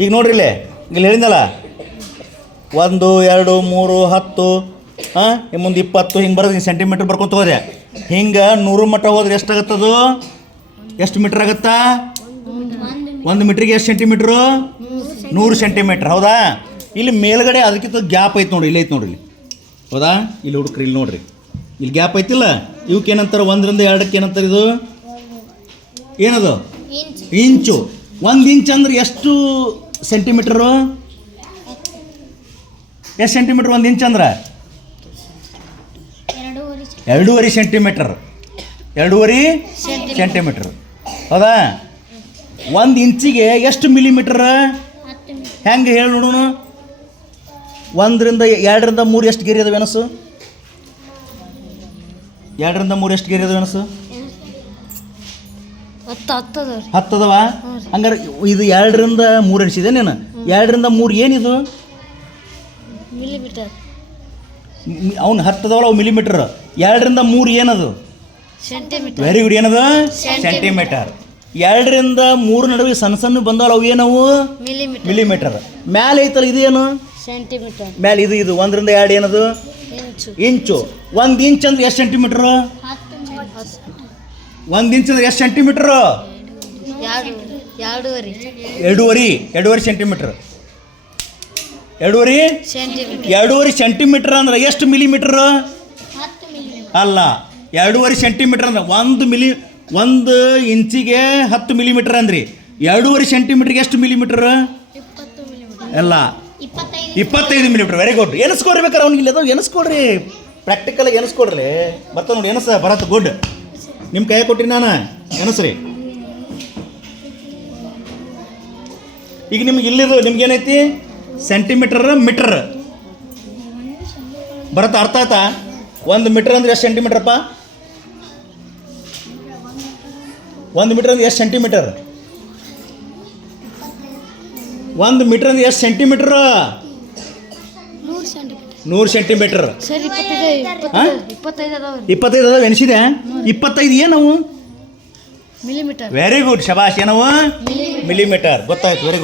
ಈಗ ನೋಡ್ರಿ ಇಲ್ಲಿ ಹೇಳಿದ್ನಲ್ಲ 1 2 3 10 ಮುಂದೆ 20 ಹಿಂಗೆ ಬರೋದು ಹಿಂಗೆ ಸೆಂಟಿಮೀಟ್ರ್ ಬರ್ಕೊತ ಹೋದೆ. ಹಿಂಗೆ 100 ಮಟ್ಟ ಹೋದ್ರೆ ಎಷ್ಟಾಗತ್ತದು? ಎಷ್ಟು ಮೀಟ್ರ್ ಆಗತ್ತಾ? 1 ಮೀಟ್ರಿಗೆ ಎಷ್ಟು ಸೆಂಟಿಮೀಟ್ರು? 100 ಸೆಂಟಿಮೀಟ್ರ್. ಹೌದಾ? ಇಲ್ಲಿ ಮೇಲ್ಗಡೆ ಅದಕ್ಕಿಂತ ಗ್ಯಾಪ್ ಐತೆ ನೋಡಿ, ಇಲ್ಲಿ ಐತೆ ನೋಡ್ರಿ, ಹೌದಾ? ಇಲ್ಲಿ ಹುಡುಕ್ರಿ, ಇಲ್ಲಿ ನೋಡ್ರಿ, ಇಲ್ಲಿ ಗ್ಯಾಪ್ ಐತಿಲ್ಲ. ಇವಕ್ಕೆ ಏನಂತಾರೆ? 1 ರಿಂದ 2ಕ್ಕೆ ಏನಂತಾರೆ? ಇದು ಏನದು? ಇಂಚು. 1 ಇಂಚ್ ಅಂದ್ರೆ ಎಷ್ಟು ಸೆಂಟಿಮೀಟ್ರು? ಎಷ್ಟು ಸೆಂಟಿಮೀಟ್ರ್ 1 ಇಂಚ್ ಅಂದ್ರೆ? 2.5 ಸೆಂಟಿಮೀಟ್ರ್. 2.5 ಸೆಂಟಿಮೀಟ್ರ್. ಹೌದಾ? 1 ಇಂಚಿಗೆ ಎಷ್ಟು ಮಿಲಿಮೀಟ್ರ್? ಹೆಂಗೆ ಹೇಳಿ ನೋಡೋಣ. 1 ರಿಂದ 2 ರಿಂದ 3 ಎಷ್ಟು ಗೆರೆ ಅದಾವೆ ಅನಸು? 2 ರಿಂದ 3 ಎಷ್ಟು ಗೆರೆ ಅದಾವೆ ಅನಸು? 10 ಅದಾವ. ಹಂಗಾರೆ ಇದು 2 ರಿಂದ 3 ಅನಿಸಿದೆ ನೀನು. 2 ರಿಂದ 3 ಏನಿದು? ಮಿಲಿಮೀಟರ್. ಅವ್ನು 10 ಅದಾವಲ್ಲ ಅವು ಮಿಲಿಮೀಟರ್. 2 ರಿಂದ 3 ಏನದು? ಸೆಂಟಿಮೀಟರ್. Very good. ಏನದು? ಸೆಂಟಿಮೀಟರ್. 2 ರಿಂದ 3 ನಡುವೆ ಸಣ್ಣ ಸಣ್ಣ ಬಂದವಲ್ಲ ಅವು ಏನವು? ಮಿಲಿಮೀಟರ್. ಮ್ಯಾಲೆ ಐತಲ್ಲ ಇದೇನು? ಸೆಂಟಿಮೀಟರ್. ಮ್ಯಾಲೆ ಇದು 1 ರಿಂದ 2 ಏನದು? ಇಂಚು. 1 ಇಂಚ್ ಅಂದ್ರೆ ಎಷ್ಟು ಸೆಂಟಿಮೀಟ್ರು? 1 ಇಂಚ್ ಅಂದ್ರೆ ಎಷ್ಟು ಸೆಂಟಿಮೀಟ್ರು? 2.5 ಸೆಂಟಿಮೀಟ್ರ್. 2.5 ಸೆಂಟಿಮೀಟ್ರ್ ಅಂದ್ರೆ ಎಷ್ಟು ಮಿಲಿಮೀಟ್ರ್? ಅಲ್ಲ, 2.5 ಸೆಂಟಿಮೀಟ್ರ್ ಅಂದ್ರೆ 1 ಇಂಚಿಗೆ 10 ಮಿಲಿಮೀಟ್ರ್ ಅಂದ್ರಿ. 2.5 ಸೆಂಟಿಮೀಟ್ರಿಗೆ ಎಷ್ಟು ಮಿಲಿಮೀಟ್ರ್? ಅಲ್ಲ, 25 ಮಿಲಿಮೀಟ್ರ್. Very good. ಎನಿಸ್ಕೊಡ್ರಿ ಬೇಕಾರೆ ಅವ್ನಿಗೆ. ಇಲ್ಲ ಎನಿಸ್ಕೊಡ್ರಿ, ಪ್ರಾಕ್ಟಿಕಲಾಗಿ ಎನಿಸ್ಕೊಡ್ರಿ. ಬರ್ತಾವ ನೋಡಿ, ಎನಸ ಬರತ್ತೆ. ಗುಡ್. ನಿಮ್ಮ ಕೈ ಕೊಟ್ಟಿರಿ ನಾನು, ಎನಸ್ರಿ. ಈಗ ನಿಮ್ಗೆ ಇಲ್ಲಿದು ನಿಮ್ಗೇನೈತಿ? ಸೆಂಟಿಮೀಟರ್ ಮೀಟರ್ ಬರತ್ತ. ಅರ್ಥ ಆಯ್ತಾ? 1 ಮೀಟರ್ ಅಂದ್ರೆ ಎಷ್ಟು ಸೆಂಟಿಮೀಟ್ರಪ್ಪ? 1 ಮೀಟರ್ ಅಂದ್ರೆ ಎಷ್ಟು ಸೆಂಟಿಮೀಟರ್? 1 ಮೀಟರ್ ಅಂದ್ರೆ ಎಷ್ಟು ಸೆಂಟಿಮೀಟರ್? 100 ಸೆಂಟಿಮೀಟರ್. 25 ಅದಾವ ಎನಿಸಿದೆ. 25 ಏನವು? ಮಿಲಿಮೀಟರ್. Very good. ಶಬಾಷ್. ಏನವು? ಮಿಲಿಮೀಟರ್. ಗೊತ್ತಾಯ್ತು. Very good.